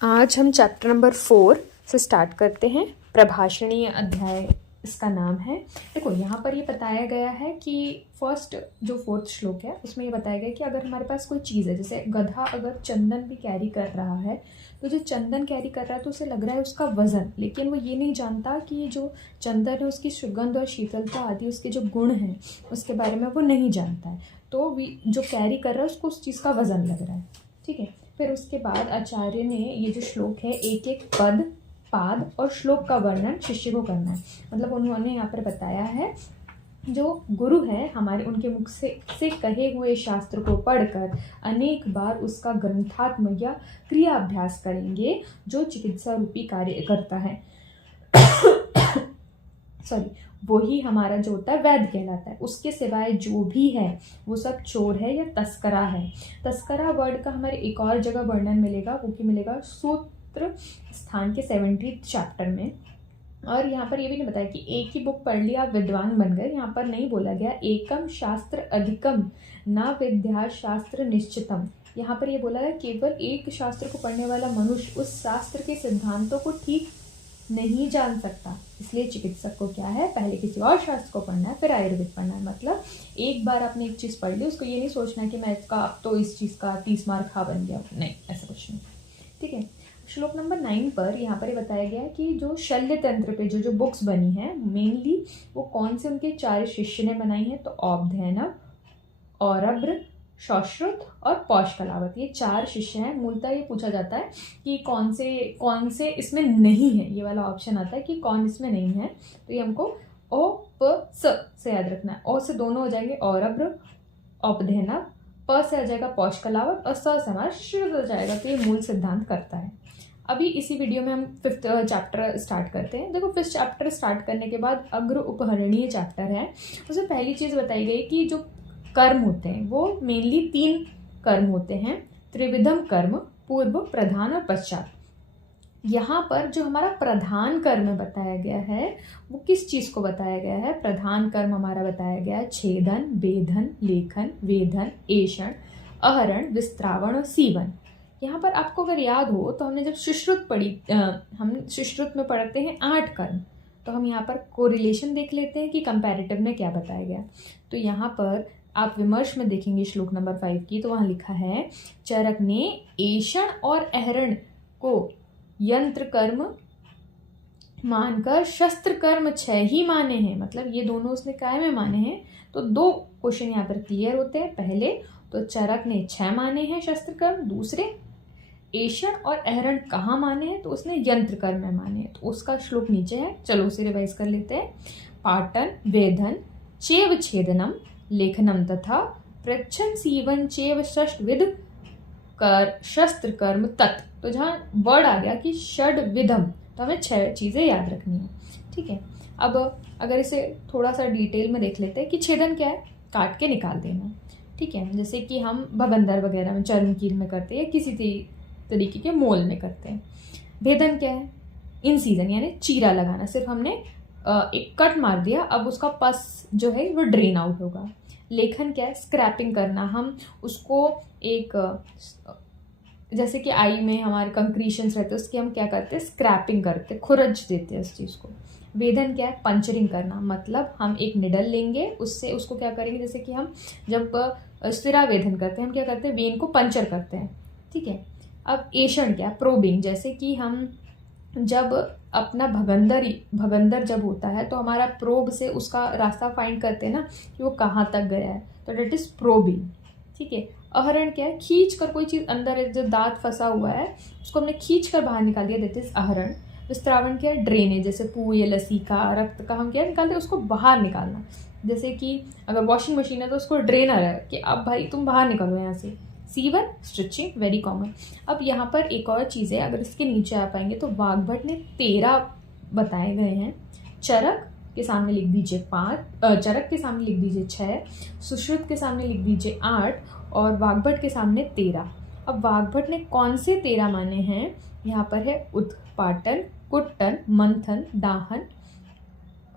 आज हम chapter number 4 से स्टार्ट करते हैं। प्रभाषणी अध्याय इसका नाम है। देखो यहाँ पर ये बताया गया है कि फर्स्ट जो 4th श्लोक है उसमें ये बताया गया कि अगर हमारे पास कोई चीज़ है, जैसे गधा अगर चंदन भी कैरी कर रहा है तो जो चंदन कैरी कर रहा है तो उसे लग रहा है उसका वज़न, लेकिन वो ये नहीं जानता कि ये जो चंदन है उसकी सुगंध और शीतलता आदि उसके जो गुण हैं उसके बारे में वो नहीं जानता है। तो जो कैरी कर रहा है उसको उस चीज़ का वज़न लग रहा है। ठीक है, फिर उसके बाद आचार्य ने ये जो श्लोक है एक एक पद, पाद और श्लोक का वर्णन शिष्य को करना है। मतलब उन्होंने यहाँ पर बताया है जो गुरु है हमारे, उनके मुख से कहे हुए शास्त्र को पढ़कर अनेक बार उसका ग्रंथात्म या क्रिया अभ्यास करेंगे जो चिकित्सा रूपी कार्य करता है सॉरी, वही हमारा जो होता है वैद्य कहलाता है। उसके सिवाय जो भी है वो सब चोर है या तस्करा है। तस्करा वर्ड का हमारे एक और जगह वर्णन मिलेगा, वो कि मिलेगा सूत्र स्थान के 70 चैप्टर में। और यहाँ पर ये भी नहीं बताया कि एक ही बुक पढ़ लिया आप विद्वान बन गए। यहाँ पर नहीं बोला गया एकम शास्त्र अधिकम ना विद्या शास्त्र निश्चितम। यहाँ पर ये बोला है केवल एक शास्त्र को पढ़ने वाला मनुष्य उस शास्त्र के सिद्धांतों को ठीक नहीं जान सकता। इसलिए चिकित्सक को क्या है, पहले किसी और शास्त्र को पढ़ना है फिर आयुर्वेद पढ़ना है। मतलब एक बार आपने एक चीज़ पढ़ ली, उसको ये नहीं सोचना कि मैं इसका अब तो इस चीज़ का 30 मार्क खा बन गया, नहीं, ऐसा कुछ नहीं। ठीक है, श्लोक नंबर 9 पर यहाँ पर ये बताया गया है कि जो शल्य तंत्र पे जो बुक्स बनी है मेनली वो कौन से उनके 4 शिष्य ने बनाई है। तो औवधैनव, औरभ्र, सौश्रुत और पौष कलावत, ये 4 शिष्य हैं। मूलतः ये पूछा जाता है कि कौन से इसमें नहीं है, ये वाला ऑप्शन आता है कि कौन इसमें नहीं है। तो ये हमको ओ प स से याद रखना है। ओ से दोनों हो जाएंगे औरभ्र, औवधैनव, प से आ जाएगा पौष कलावत और स से हमारा श्रुत हो जाएगा। तो ये मूल सिद्धांत करता है। अभी इसी वीडियो में हम 5th चैप्टर स्टार्ट करते हैं। देखो 5th चैप्टर स्टार्ट करने के बाद अग्र उपहरणीय चैप्टर है। उसमें पहली चीज़ बताई गई कि जो कर्म होते हैं वो मेनली 3 कर्म होते हैं, त्रिविधम कर्म, पूर्व, प्रधान और पश्चात। यहाँ पर जो हमारा प्रधान कर्म बताया गया है वो किस चीज़ को बताया गया है। प्रधान कर्म हमारा बताया गया है छेदन, वेधन, लेखन, वेधन, ऐषण, आहरण, विस्त्रावण और सीवन। यहाँ पर आपको अगर याद हो तो हमने जब सुश्रुत पढ़ी, हम सुश्रुत में पढ़ते हैं 8 कर्म, तो हम यहाँ पर कोरिलेशन देख लेते हैं कि कंपैरेटिव में क्या बताया गया। तो यहाँ पर आप विमर्श में देखेंगे श्लोक नंबर 5 की, तो वहाँ लिखा है चरक ने ऐषण और आहरण को यंत्र कर्म मानकर शस्त्र कर्म 6 ही माने हैं। मतलब ये दोनों उसने काय में माने हैं। तो 2 क्वेश्चन यहाँ पर क्लियर होते हैं। पहले तो चरक ने 6 माने हैं शस्त्र कर्म, दूसरे ऐषण और आहरण कहाँ माने हैं तो उसने यंत्र कर्म में माने हैं। तो उसका श्लोक नीचे है, चलो उसे रिवाइज कर लेते हैं। पाटन, वेधन, चेव छेदनम, लेखनम तथा प्रच्छन सीवन चेव षष्ठविध कर शस्त्र कर्म तत्। तो जहाँ वर्ड आ गया कि षड विधम, तो हमें 6 चीज़ें याद रखनी है। ठीक है, अब अगर इसे थोड़ा सा डिटेल में देख लेते हैं कि छेदन क्या है, काट के निकाल देना। ठीक है, जैसे कि हम भबंदर वगैरह में चर्मकील में करते हैं या किसी तरीके के मोल में करते हैं। भेदन क्या है, इन सीजन यानी चीरा लगाना, सिर्फ हमने एक कट मार दिया, अब उसका पस जो है वो ड्रेन आउट होगा। लेखन क्या है, स्क्रैपिंग करना, हम उसको एक जैसे कि आई में हमारे कंक्रीशंस रहते हैं उसकी हम क्या करते हैं, स्क्रैपिंग करते हैं, खुरच देते हैं उस चीज़ को। वेदन क्या है, पंचरिंग करना, मतलब हम एक निडल लेंगे, उससे उसको क्या करेंगे, जैसे कि हम जब स्थिरा वेदन करते हैं हम क्या करते हैं, वेन को पंचर करते हैं। ठीक है, अब ऐषण क्या, प्रोबिंग, जैसे कि हम जब अपना भगंदर जब होता है तो हमारा प्रोब से उसका रास्ता फाइंड करते हैं ना कि वो कहाँ तक गया है, तो डेट इज प्रोबिंग। ठीक है, आहरण क्या है, खींच कर कोई चीज़ अंदर जो दांत फंसा हुआ है उसको हमने खींच कर बाहर निकाल दिया, दैट इज आहरण। विस्त्रावण क्या है, ड्रेनेज, जैसे पू या लसी का, रक्त का हम क्या निकालते हैं, उसको बाहर निकालना। जैसे कि अगर वॉशिंग मशीन है तो उसको ड्रेनर है कि अब भाई तुम बाहर निकलो यहाँ से। सीवन, स्ट्रिचिंग, वेरी कॉमन। अब यहाँ पर एक और चीज़ है, अगर इसके नीचे आ पाएंगे तो वाग्भट ने 13 बताए गए हैं। चरक के सामने लिख दीजिए 5, चरक के सामने लिख दीजिए 6, सुश्रुत के सामने लिख दीजिए 8 और वाग्भट के सामने 13। अब वाग्भट ने कौन से 13 माने हैं, यहाँ पर है उत्पाटन, कुट्टन, मंथन, दाहन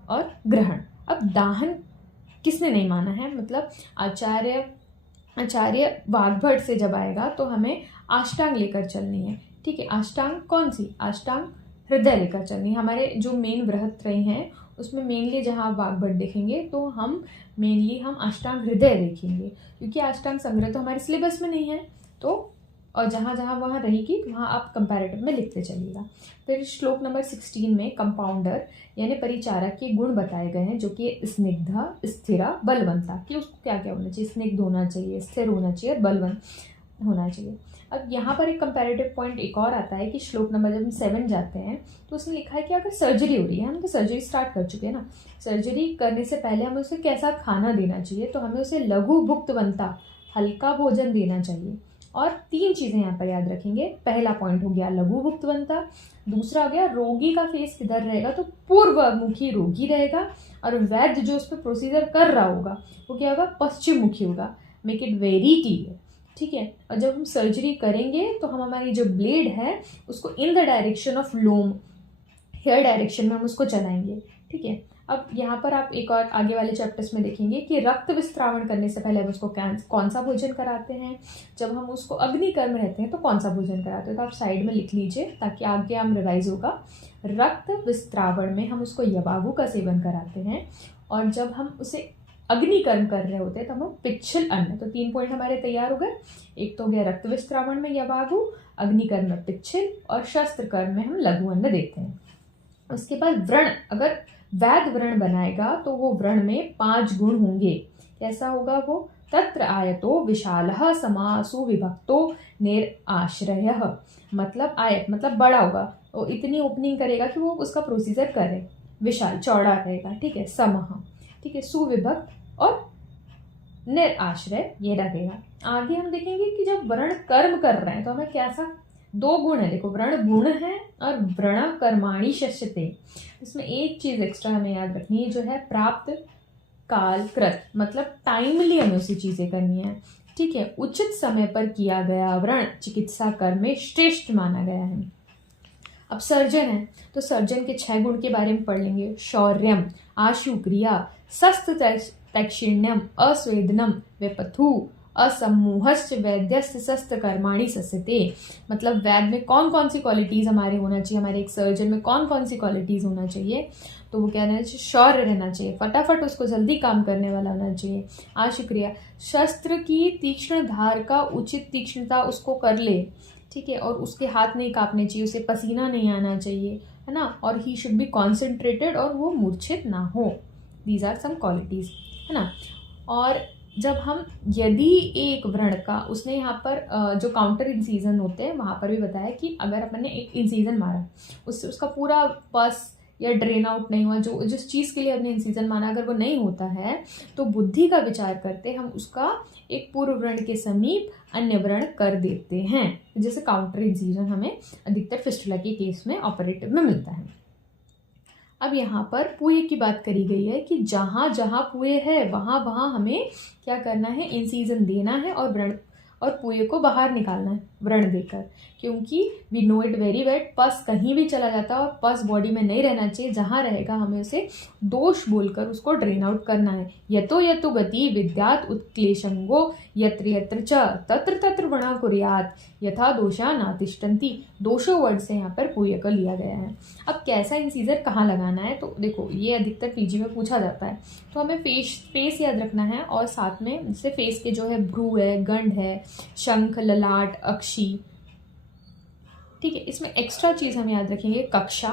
और ग्रहण। अब दाहन किसने नहीं माना है, मतलब आचार्य वाग्भट से जब आएगा तो हमें अष्टांग लेकर चलनी है। ठीक है। अष्टांग कौन सी? अष्टांग हृदय लेकर चलनी। हमारे जो मेन बृहत्त्रयी हैं उसमें मेनली जहाँ आप वाग्भट देखेंगे तो हम अष्टांग हृदय देखेंगे, क्योंकि अष्टांग संग्रह तो हमारे सिलेबस में नहीं है। तो और जहाँ जहाँ वहाँ रहेगी वहाँ आप कंपैरेटिव में लिखते चलिएगा। फिर श्लोक नंबर 16 में कंपाउंडर यानी परिचारक के गुण बताए गए हैं, जो कि स्निग्धा, स्थिरा, बलवंता, कि उसको क्या क्या होना चाहिए। स्निग्ध होना चाहिए, स्थिर होना चाहिए और बलवंत होना चाहिए। अब यहाँ पर एक कंपैरेटिव पॉइंट एक और आता है कि श्लोक नंबर जब हम 7 जाते हैं तो उसमें लिखा है कि अगर सर्जरी हो रही है, हम तो सर्जरी स्टार्ट कर चुके हैं ना, सर्जरी करने से पहले हमें उसे कैसा खाना देना चाहिए, तो हमें उसे लघु भुक्तवंता, हल्का भोजन देना चाहिए। और 3 चीज़ें यहाँ पर याद रखेंगे। पहला पॉइंट हो गया लघु भुक्तवंता, दूसरा हो गया रोगी का फेस किधर रहेगा, तो पूर्वमुखी रोगी रहेगा, और वैद्य जो उस पर प्रोसीजर कर रहा होगा वो क्या होगा, पश्चिम मुखी होगा। मेक इट वेरी क्लियर, ठीक है। और जब हम सर्जरी करेंगे तो हम हमारी जो ब्लेड है उसको इन द डायरेक्शन ऑफ लोम, हेयर डायरेक्शन में हम उसको चलाएंगे, ठीक है। अब यहाँ पर आप एक और आगे वाले चैप्टर्स में देखेंगे कि रक्त विस्त्रावण करने से पहले हम उसको कौन सा भोजन कराते हैं, जब हम उसको अग्निकर्म रहते हैं तो कौन सा भोजन कराते हैं। तो आप साइड में लिख लीजिए ताकि आगे हम रिवाइज होगा। रक्त विस्त्रावण में हम उसको यवागु का सेवन कराते हैं, और जब हम उसे अग्निकर्म कर रहे होते हैं तो हम पिच्छल अन्न। तो 3 पॉइंट हमारे तैयार हो गए। एक तो हो गया रक्त विस्त्रावण में यवागु, अग्निकर्म में पिच्छल, और शस्त्र कर्म में हम लघु अन्न देते हैं। उसके बाद व्रण, अगर वैद्य व्रण बनाएगा तो वो व्रण में 5 गुण होंगे। कैसा होगा वो? तत्र आयतो विशालः समासु विभक्तो निराश्रयः, मतलब आयत मतलब बड़ा होगा, वो इतनी ओपनिंग करेगा कि वो उसका प्रोसीजर करे, विशाल चौड़ा रहेगा, ठीक है। समः, ठीक है, सुविभक्त और निराश्रय ये रहेगा। आगे हम देखेंगे कि जब व्रण कर्म कर रहे हैं तो हमें कैसा 2 गुण है, देखो व्रण गुण है और व्रण कर्माणि शस्यते। इसमें एक चीज एक्स्ट्रा हमें याद रखनी है, जो है प्राप्त काल कृत, मतलब टाइमली हमें उसी चीजें करनी है, ठीक है। उचित समय पर किया गया व्रण चिकित्सा कर्म में श्रेष्ठ माना गया है। अब सर्जन है तो सर्जन के 6 गुण के बारे में पढ़ लेंगे। शौर्यम, आशु क्रिया, शस्त्र तैक्षिण्यम, अस्वेदनम, वेपथु, असमूहश्च वैद्यस्थ शस्त्र कर्माणि सस्यते। मतलब वैद्य में कौन कौन सी क्वालिटीज हमारे होना चाहिए, हमारे एक सर्जन में कौन कौन सी क्वालिटीज होना चाहिए, तो वो क्या रहना चाहिए, शौर्य रहना चाहिए, फटाफट उसको जल्दी काम करने वाला होना चाहिए। आशु क्रिया, शस्त्र की तीक्ष्ण धार का उचित तीक्ष्णता उसको कर ले, ठीक है, और उसके हाथ नहीं कांपने चाहिए, उसे पसीना नहीं आना चाहिए, है ना, और ही शुड बी कॉन्सेंट्रेटेड, और वो मूर्छित ना हो। दीज आर सम क्वालिटीज, है ना। और जब हम यदि एक व्रण का, उसने यहाँ पर जो काउंटर इंसीजन होते हैं वहाँ पर भी बताया कि अगर अपन ने एक इंसीजन मारा, उससे उसका पूरा पस या ड्रेन आउट नहीं हुआ, जो जिस चीज़ के लिए हमने इंसीजन माना अगर वो नहीं होता है, तो बुद्धि का विचार करते हम उसका एक पूर्व व्रण के समीप अन्य व्रण कर देते हैं, जैसे काउंटर इंसीजन हमें अधिकतर फिस्टुला के केस में ऑपरेटिव में मिलता है। अब यहाँ पर पुए की बात करी गई है कि जहाँ जहाँ पुए है वहाँ वहाँ हमें क्या करना है, इंसीजन देना है और व्रण और पुए को बाहर निकालना है व्रण देकर, क्योंकि we know it very well, pus कहीं भी चला जाता है और पस बॉडी में नहीं रहना चाहिए, जहाँ रहेगा हमें उसे दोष बोलकर उसको ड्रेन आउट करना है। यतो यतो गति विद्यात उत्क्लेशंगो यत्र यत्र च तत्र तत्र व्रणा कुर्यात् यथा दोषा नातिष्ठन्ति। दोषो वर्ड से यहाँ पर पुए को लिया गया है। अब कैसा इंसीजर कहाँ लगाना है, तो देखो ये अधिकतर पीजी में पूछा जाता है, तो हमें फेस याद रखना है, और साथ में जैसे फेस के जो है भ्रू है, गंड है, शंख, ललाट, अक्षी, ठीक है। इसमें एक्स्ट्रा चीज हम याद रखेंगे, कक्षा,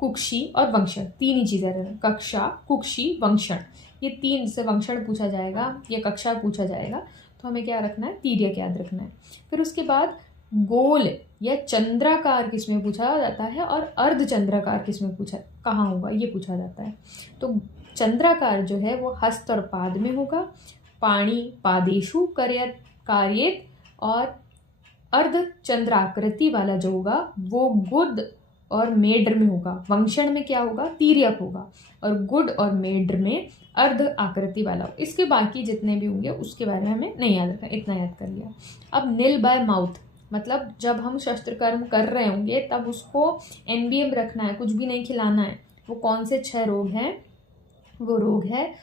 कुक्षी और वंक्षण, 3 ही चीजें रहना, कक्षा, कुक्षी, वंक्षण, ये 3 से वंक्षण पूछा जाएगा या कक्षा पूछा जाएगा, तो हमें क्या रखना है, तिर्यक याद रखना है। फिर उसके बाद गोल या चंद्राकार किसमें पूछा जाता है और अर्धचंद्राकार किसमें पूछा, कहाँ होगा ये पूछा जाता है। तो चंद्राकार जो है वो हस्त और पाद में होगा, पाणी पादेशु कार्येत, और अर्धचंद्राकृति वाला जो होगा वो गुद और मेड्र में होगा। वंक्षण में क्या होगा, तिर्यक होगा, और गुड और मेड्र में अर्ध आकृति वाला। इसके बाकी जितने भी होंगे उसके बारे में हमें नहीं याद रखना, इतना याद कर लिया। अब नील बाय माउथ, मतलब जब हम शस्त्र कर्म कर रहे होंगे तब उसको एनबीएम रखना है, कुछ भी नहीं खिलाना है। वो कौन से 6 रोग हैं, वो रोग है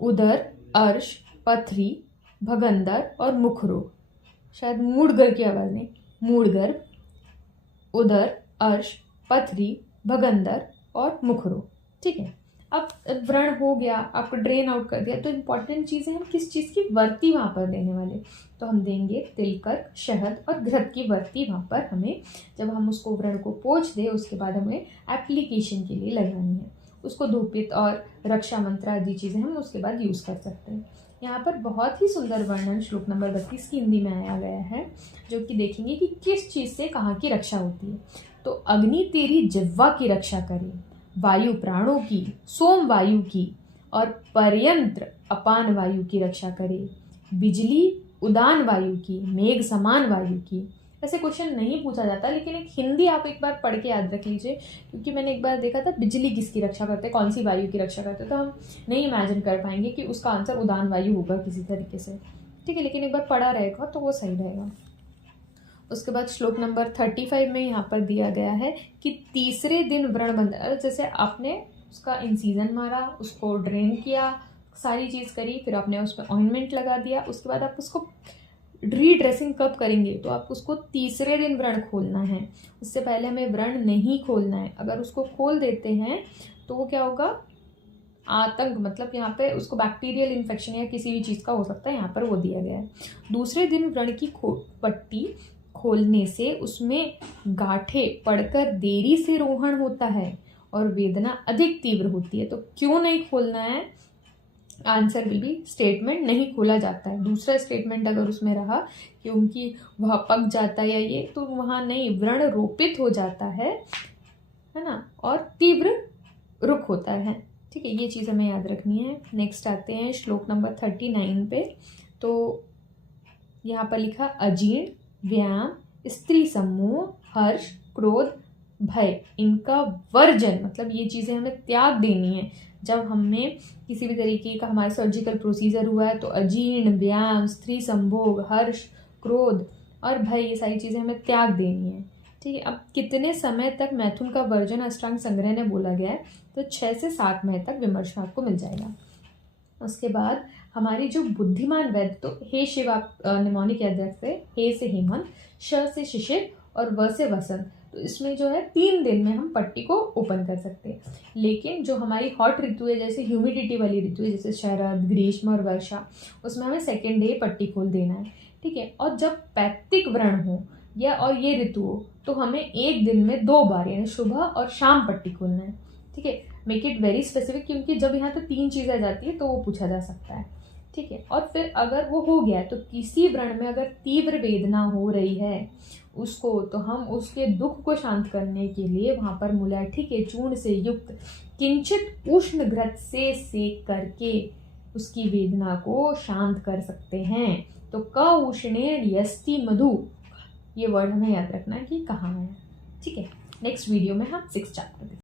उदर, अर्श, पथरी, भगंदर और मुख रोग। शायद मूढ़गर की आवाज़ नहीं, मूढ़गर, उदर, अर्श, पथरी, भगंदर और मुखरो। ठीक है, अब व्रण हो गया, आपको ड्रेन आउट कर दिया, तो इंपॉर्टेंट चीज़ है हम किस चीज़ की वर्ती वहाँ पर देने वाले, तो हम देंगे तिलकर, शहद और घृत की वर्ती वहाँ पर हमें, जब हम उसको व्रण को पोंछ दें उसके बाद हमें एप्लीकेशन के लिए लगानी है। उसको धूपित और रक्षा मंत्र आदि चीज़ें हम उसके बाद यूज़ कर सकते हैं। यहाँ पर बहुत ही सुंदर वर्णन श्लोक नंबर 32 की हिंदी में आया गया है, जो कि देखेंगे कि किस चीज़ से कहाँ की रक्षा होती है। तो अग्नि तेरी जिह्वा की रक्षा करे, वायु प्राणों की, सोम वायु की और पर्यंत्र अपान वायु की रक्षा करे, बिजली उदान वायु की, मेघ समान वायु की। ऐसे क्वेश्चन नहीं पूछा जाता, लेकिन एक हिंदी आप एक बार पढ़ के याद रख लीजिए, क्योंकि मैंने एक बार देखा था बिजली किसकी रक्षा करते, कौन सी वायु की रक्षा करते, तो हम नहीं इमेजिन कर पाएंगे कि उसका आंसर उदान वायु होगा किसी तरीके से। ठीक है, लेकिन एक बार पढ़ा रहेगा तो वो सही रहेगा। उसके बाद श्लोक नंबर 35 में यहाँ पर दिया गया है कि तीसरे दिन व्रण बंध, जैसे आपने उसका इंसीजन मारा, उसको ड्रेन किया, सारी चीज़ करी, फिर आपने उसमें ऑइंटमेंट लगा दिया, उसके बाद आप उसको रीड्रेसिंग कब करेंगे, तो आप उसको तीसरे दिन व्रण खोलना है। उससे पहले हमें व्रण नहीं खोलना है। अगर उसको खोल देते हैं तो वो क्या होगा, आतंक, मतलब यहाँ पे उसको बैक्टीरियल इन्फेक्शन या किसी भी चीज़ का हो सकता है, यहाँ पर वो दिया गया है। दूसरे दिन व्रण की पट्टी खोलने से उसमें गांठे पड़कर देरी से रोहण होता है और वेदना अधिक तीव्र होती है। तो क्यों नहीं खोलना है, आंसर विल बी स्टेटमेंट नहीं खोला जाता है। दूसरा स्टेटमेंट अगर उसमें रहा क्योंकि वह पक जाता है या ये, तो वहाँ नहीं, व्रण रोपित हो जाता है ना, और तीव्र रुख होता है। ठीक है, ये चीज़ हमें याद रखनी है। नेक्स्ट आते हैं श्लोक नंबर 39 पे। तो यहाँ पर लिखा अजीर्ण, व्यायाम, स्त्री समूह, हर्ष, क्रोध, भय, इनका वर्जन, मतलब ये चीज़ें हमें त्याग देनी है। जब हमें किसी भी तरीके का हमारा सर्जिकल प्रोसीजर हुआ है तो अजीर्ण, व्यायाम, स्त्री संभोग, हर्ष, क्रोध और भय, ये सारी चीज़ें हमें त्याग देनी है। ठीक है, अब कितने समय तक मैथुन का वर्जन अष्टांग संग्रह ने बोला गया है, तो 6 से 7 मई तक विमर्श में आपको मिल जाएगा। उसके बाद हमारी जो बुद्धिमान वैद्य, तो हे शिव आप निमोनिक याद रखते, हे से हेमंत, श से शिशिर और व से वसंत, तो इसमें जो है 3 दिन में हम पट्टी को ओपन कर सकते हैं। लेकिन जो हमारी हॉट ऋतु है, जैसे ह्यूमिडिटी वाली ऋतु है, जैसे शरद, ग्रीष्म और वर्षा, उसमें हमें सेकेंड डे पट्टी खोल देना है। ठीक है, और जब पैक्तिक व्रण हो या और ये ऋतु हो तो हमें एक दिन में 2 बार यानी सुबह और शाम पट्टी खोलना है। ठीक है, मेक इट वेरी स्पेसिफिक, क्योंकि जब यहाँ तो 3 चीज़ आ जाती है तो वो पूछा जा सकता है। ठीक है, और फिर अगर वो हो गया तो किसी व्रण में अगर तीव्र वेदना हो रही है उसको, तो हम उसके दुख को शांत करने के लिए वहाँ पर मुलैठी के चूर्ण से युक्त किंचित उष्ण घृत से सेक करके उसकी वेदना को शांत कर सकते हैं। तो क उष्णेन यस्ति मधु, ये वर्ड हमें याद रखना है कि कहाँ है। ठीक है, नेक्स्ट वीडियो में हम 6th चैप्टर